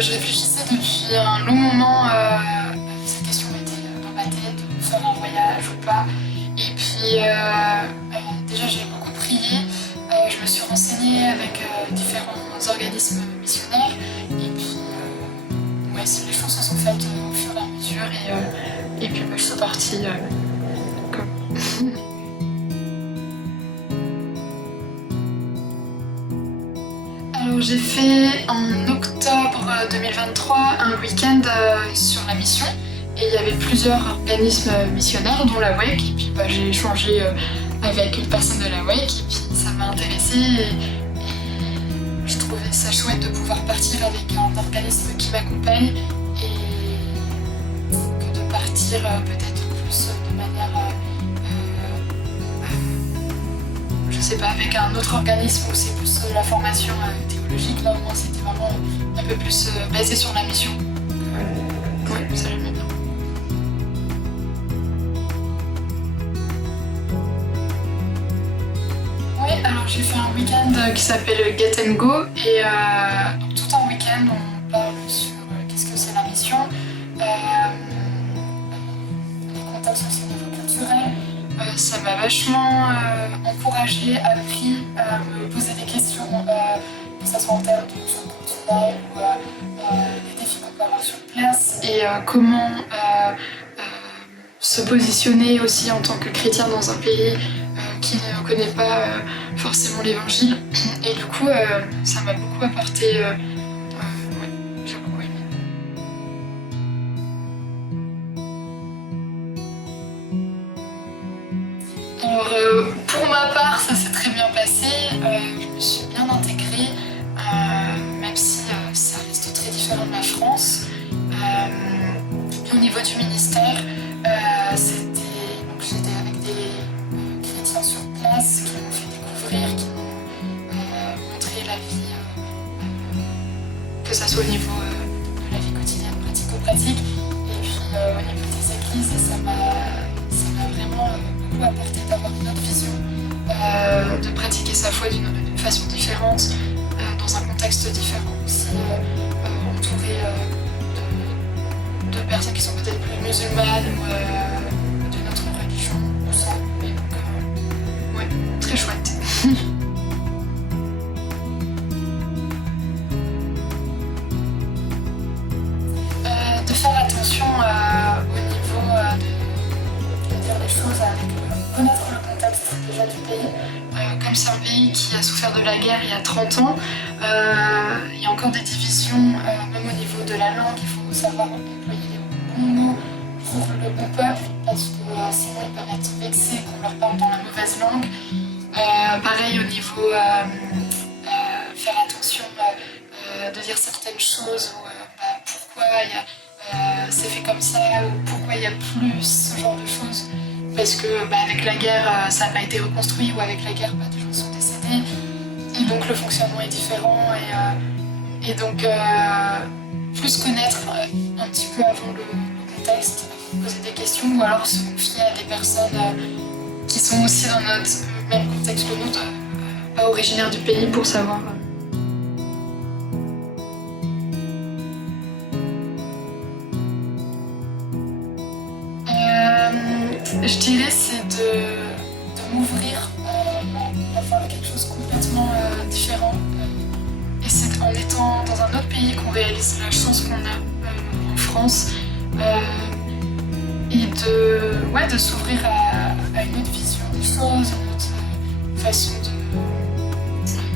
Je réfléchissais depuis un long moment, cette question était dans ma tête, de faire un voyage ou pas. Et puis déjà j'ai beaucoup prié, je me suis renseignée avec différents organismes missionnaires. Et puis ouais, les choses se sont faites au fur et à mesure et puis je suis partie. Comme... Alors j'ai fait en octobre 2023 un week-end sur la mission et il y avait plusieurs organismes missionnaires dont la WEC et puis j'ai échangé avec une personne de la WEC et puis ça m'a intéressée et je trouvais ça chouette de pouvoir partir avec un organisme qui m'accompagne et que de partir peut-être plus de manière je sais pas, avec un autre organisme où c'est plus de la formation théologique. Là, au moins, c'était vraiment un peu plus basé sur la mission. Ouais, ça j'aimais bien. Oui, alors j'ai fait un week-end qui s'appelle Get and Go et donc, tout un week-end on parle sur qu'est-ce que c'est la mission, les contextes aussi au niveau culturel. Ça m'a vachement encouragée, appris à me poser des questions, que ce soit en termes de choc culturel ou les défis qu'on peut avoir sur place et comment se positionner aussi en tant que chrétien dans un pays qui ne connaît pas forcément l'évangile. Et du coup, ça m'a beaucoup apporté. Ouais, j'ai beaucoup aimé. Alors, pour ma part, ça s'est très bien passé. Je me suis bien intégrée, même si ça reste très différent de la France. Au niveau du ministère, j'étais avec des chrétiens sur place qui m'ont fait découvrir, qui m'ont montré la vie, que ça soit au niveau de la vie quotidienne, pratico-pratique, et puis au niveau des églises, et ça m'a vraiment beaucoup apporté d'avoir une autre vision, de pratiquer sa foi d'une façon différente, dans un contexte différent aussi, entouré de personnes qui sont peut-être plus musulmanes ou d'une autre religion ou ça. Et donc, ouais, très chouette. De faire attention au niveau de dire les choses avec connaître le contexte déjà du pays. Comme c'est un pays qui a souffert de la guerre il y a 30 ans, il y a encore des divisions, même au niveau de la langue, il faut savoir employer les bons mots pour le bon peuple, parce que sinon ils peuvent être vexés qu'on leur parle dans la mauvaise langue. Pareil au niveau faire attention de dire certaines choses ou pourquoi c'est fait comme ça ou pourquoi il n'y a plus ce genre de choses. Parce que avec la guerre, ça n'a pas été reconstruit ou avec la guerre, des gens sont décédés. Et donc le fonctionnement est différent et donc plus connaître un petit peu avant le contexte, poser des questions ou alors se confier à des personnes qui sont aussi dans notre même contexte que nous, pas originaires du pays pour savoir. Je dirais c'est de m'ouvrir à voir quelque chose complètement différent. Et c'est en étant dans un autre pays qu'on réalise la chance qu'on a en France. Et de s'ouvrir à une autre vision des choses, une autre façon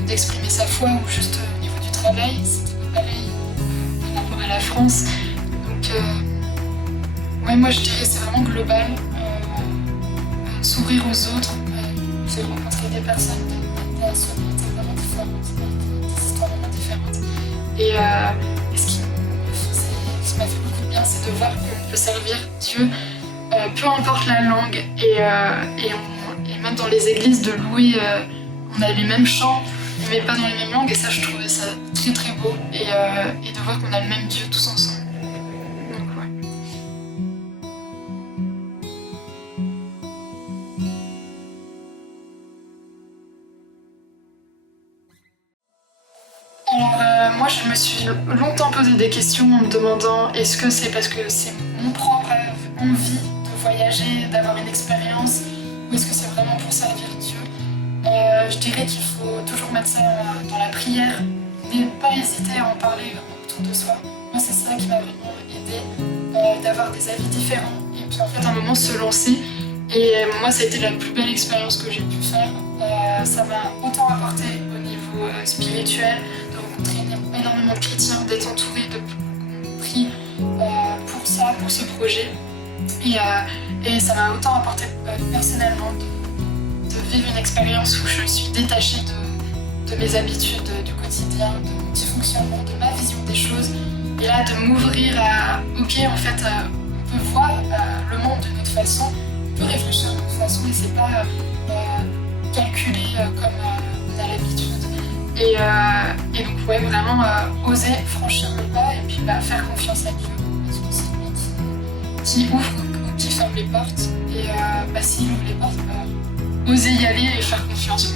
d'exprimer sa foi ou juste au niveau du travail. C'était pas pareil par rapport à la France. Donc ouais, moi je dirais c'est vraiment global. S'ouvrir aux autres. J'ai rencontré des personnes de nationalités vraiment différentes, des histoires vraiment différentes. Et ce qui m'a fait beaucoup de bien, c'est de voir qu'on peut servir Dieu, peu importe la langue, et même dans les églises, de louer, on a les mêmes chants, mais pas dans les mêmes langues, et ça, je trouvais ça très très beau, et de voir qu'on a le même Dieu tous ensemble. Donc, ouais. Alors, moi je me suis longtemps posé des questions en me demandant est-ce que c'est parce que c'est mon propre envie de voyager, d'avoir une expérience, ou est-ce que c'est vraiment pour servir Dieu. Je dirais qu'il faut toujours mettre ça dans la prière, ne pas hésiter à en parler autour de soi. Moi, c'est ça qui m'a vraiment aidé, d'avoir des avis différents et puis en fait à un moment se lancer. Et moi, ça a été la plus belle expérience que j'ai pu faire. Ça m'a autant apporté au niveau spirituel, de rencontrer énormément de chrétiens, d'être entourée de prix pour ça, pour ce projet. Et ça m'a autant apporté personnellement de vivre une expérience où je suis détachée de mes habitudes du quotidien, de mon petit fonctionnement, de ma vision des choses. Et là, de m'ouvrir à, ok, en fait, on peut voir le monde d'une autre façon, on peut réfléchir d'une autre façon et c'est pas calculé comme on a l'habitude. Et donc, ouais, vraiment oser franchir le pas et puis faire confiance à Dieu, parce que c'est lui qui ouvre ou qui ferme les portes. Et s'il ouvre les portes, oser y aller et faire confiance.